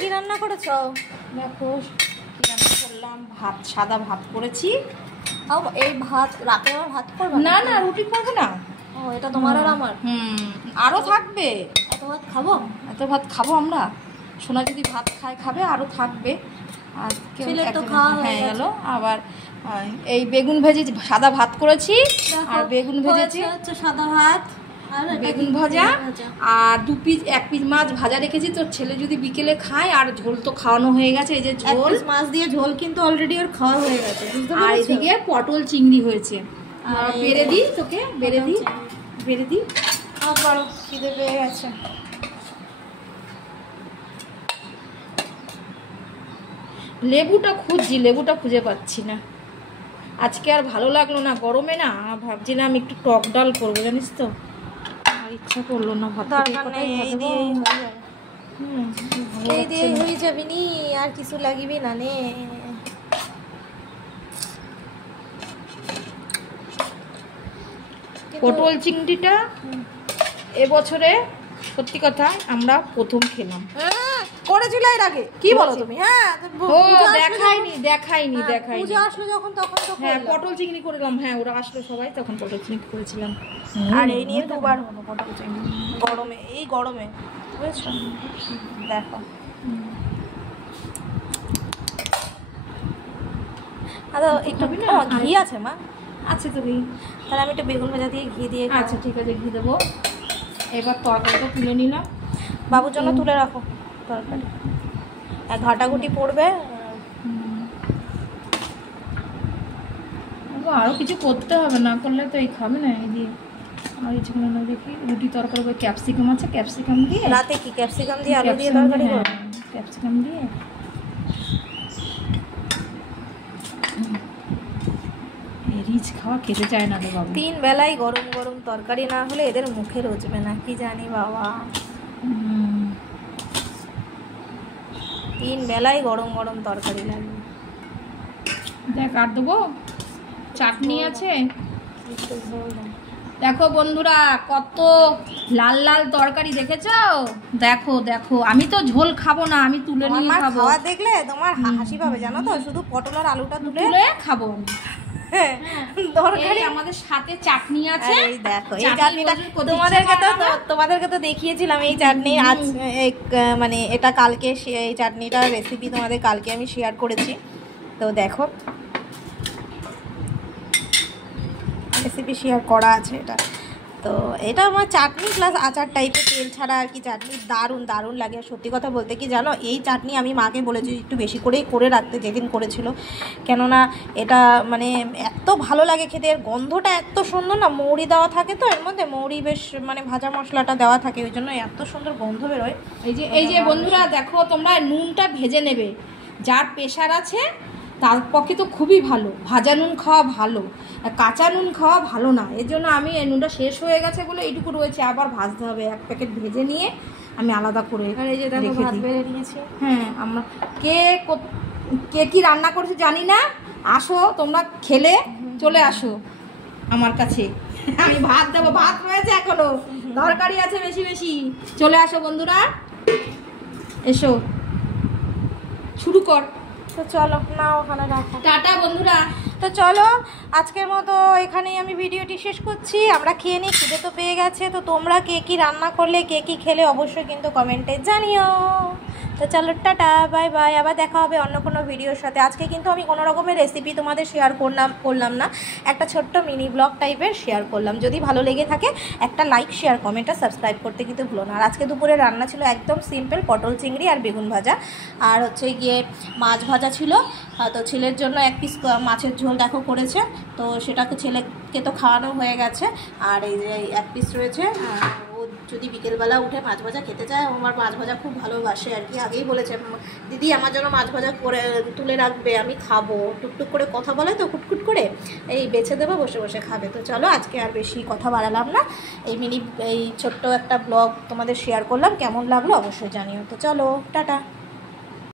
কি রান্না করেছো? দেখো কি রান্না করলাম, ভাত, সাদা ভাত করেছি। এই ভাত রাতে আবার ভাত করবে? না না, রুটি করবো না। ও, এটা তোমার আর আমার? আরও থাকবে। এত ভাত খাবো? এত ভাত খাবো আমরা? সোনা যদি ভাত খায় খাবে, আরও থাকবে। আর ছেলের তো খাওয়া হয়ে গেল। আবার এই বেগুন ভেজে সাদা ভাত করেছি, আর বেগুন ভেজেছি হচ্ছে সাদা ভাত আর বেগুন ভাজা, আর এক পিস মাছ ভাজা রেখেছি। তোর ছেলে যদি বিকেলে খায়, আর ঝোল তো খাওয়ানো হয়ে গেছে। এই যে ঝোল, মাছ দিয়ে ঝোল কিন্তু অলরেডি ওর খাওয়া হয়ে গেছে। আর এদিকে পটল চিংড়ি হয়েছে। বেড়ে দিই তোকে, বেড়ে দিই। আবার খিদে পেয়ে গেছে। লেবুটা খুঁজছি, লেবুটা খুঁজে পাচ্ছি না। আজকে আর ভালো লাগলো না, গরমে না। ভাবছিলাম একটু টক ডাল করবো, জানিস তো, আর ইচ্ছা করলো না। ভাত এই দিয়ে হয়ে যাবি নি, আর কিছু লাগিবি না নে। পটল চিংড়িটা এবছরে সত্যি কথা আমরা প্রথম খেলাম। করেছিল এর আগে? কি বলো তুমি? হ্যাঁ, দেখাইনি। পূজা আসলো যখন, তখন তো হ্যাঁ পটল চিংড়ি করলাম। হ্যাঁ, ওরা আসলো সবাই, তখন পটল চিংড়ি করেছিলাম। আর এই নিয়ে দুবার হলো পটল চিংড়ি গরমে, এই গরমে, বুঝেছো? দেখো, আচ্ছা একটু ঘি আছে মা? আছে তো ঘি। তাহলে আমি একটু বেগুন ভাজা দিয়ে ঘি দিয়ে। আচ্ছা ঠিক আছে, ঘি দেবো। এবার তরকারিটা তুলে নিলাম। বাবুর জন্য তুলে রাখো তরকারি, ঘাটাঘুটি পড়বে। আরও কিছু করতে হবে, না করলে তো এই খাবে না। এই দিয়ে আর কিছু না, দেখি রুটি তরকারি, ক্যাপসিকাম আছে, ক্যাপসিকাম দিয়ে রাতে কি ক্যাপসিকাম দিয়ে আলু দিয়ে তরকারি করো? ক্যাপসিকাম দিয়ে রিচ খাওয়া খেতে চায় না রে বাবা। 3 বেলায় গরম গরম তরকারি না হলে এদের মুখে রুচবে না, কি জানি বাবা। 3 বেলায় গরম গরম তরকারি লাগবে। দেখ, আর দেবো চাটনি আছে। দেখো বন্ধুরা, কত লাল লাল তরকারি দেখেছো? দেখো আমি তো ঝোল খাবো না, আমি তুলে নিয়ে খাবো। খাওয়া দেখলে তোমার হাসি পাবে, জানো তো। শুধু পটল আর আলুটা তুলে খাবো। তরকারি আমাদের সাথে চাটনি আছে। এই দেখো, এই চাটনিটা তোমাদেরকে তো দেখিয়েছিলাম। এই চাটনি আজ মানে এটা কালকে, এই চাটনিটার রেসিপি তোমাদের কালকে আমি শেয়ার করেছি। তো দেখো, রেসিপি শেয়ার করা আছে এটা। তো এটা আমার চাটনি প্লাস আচার টাইপের, তেল ছাড়া আর কি চাটনি। দারুণ লাগে। সত্যি কথা বলতে কি জানো, এই চাটনি আমি মাকে বলেছি একটু বেশি করেই করে রাখতে, যেদিন করেছিল। কেননা এটা মানে এত ভালো লাগে খেতে, এর গন্ধটা এত সুন্দর না। মৌরি দেওয়া থাকে তো এর মধ্যে, মৌরি বেশ মানে ভাজা মশলাটা দেওয়া থাকে, ওই জন্য এত সুন্দর গন্ধ বেরোয়। এই যে বন্ধুরা দেখো, তোমরা নুনটা ভেজে নেবে। যার প্রেশার আছে তার পক্ষে তো খুবই ভালো, ভাজা নুন খাওয়া ভালো, কাঁচা নুন খাওয়া ভালো না। এর জন্য আমি এই নুনটা শেষ হয়ে গেছে বলে এইটুকু রয়েছে, আবার ভাজতে হবে। 1 প্যাকেট ভেজে নিয়ে আমি আলাদা করে রেখে দিই। হ্যাঁ, আমরা কে কি রান্না করেছে জানি না। আসো তোমরা, খেলে চলে আসো আমার কাছে, আমি ভাত দেবো। ভাত রয়েছে এখনো, তরকারি আছে বেশি। চলে আসো বন্ধুরা, এসো, শুরু কর। তো চলো না, ওখানে রাখো। টাটা বন্ধুরা। তো চলো, আজকের মতো এখানেই আমি ভিডিওটি শেষ করছি। আমরা খেয়ে নিই, খিদে তো পেয়ে গেছে। তো তোমরা কে কি রান্না করলে, কে কি খেলে, অবশ্যই কিন্তু কমেন্টে জানিও। তো চলো, টাটা, বাই বাই। আবার দেখা হবে অন্য কোনো ভিডিওর সাথে। আজকে কিন্তু আমি কোনো রকমের রেসিপি তোমাদের শেয়ার করলাম না, একটা ছোট্ট মিনি ব্লগ টাইপের শেয়ার করলাম। যদি ভালো লেগে থাকে একটা লাইক, শেয়ার, কমেন্ট আর সাবস্ক্রাইব করতে কিন্তু ভুলো না। আর আজকে দুপুরে রান্না ছিল একদম সিম্পল, পটল চিংড়ি আর বেগুন ভাজা, আর হচ্ছে গিয়ে মাছ ভাজা ছিল। তো ছেলের জন্য 1 পিস মাছের ঝোল দেখো করেছে, তো সেটাকে ছেলেকে তো খাওয়ানো হয়ে গেছে। আর এই যে 1 পিস রয়েছে, ও যদি বিকেলবেলা উঠে মাছ ভাজা খেতে চায়, আমার মাছ ভাজা খুব ভালোবাসে আর কি। আগেই বলেছে দিদি আমার জন্য মাছ ভাজা করে তুলে রাখবে, আমি খাবো। টুকটুক করে কথা বলে তো, কুটকুট করে, এই বেছে দেবো, বসে বসে খাবে। তো চলো, আজকে আর বেশি কথা বাড়ালাম না, এই ছোট্ট একটা ব্লগ তোমাদের শেয়ার করলাম। কেমন লাগলো অবশ্যই জানিও। তো চলো, টাটা।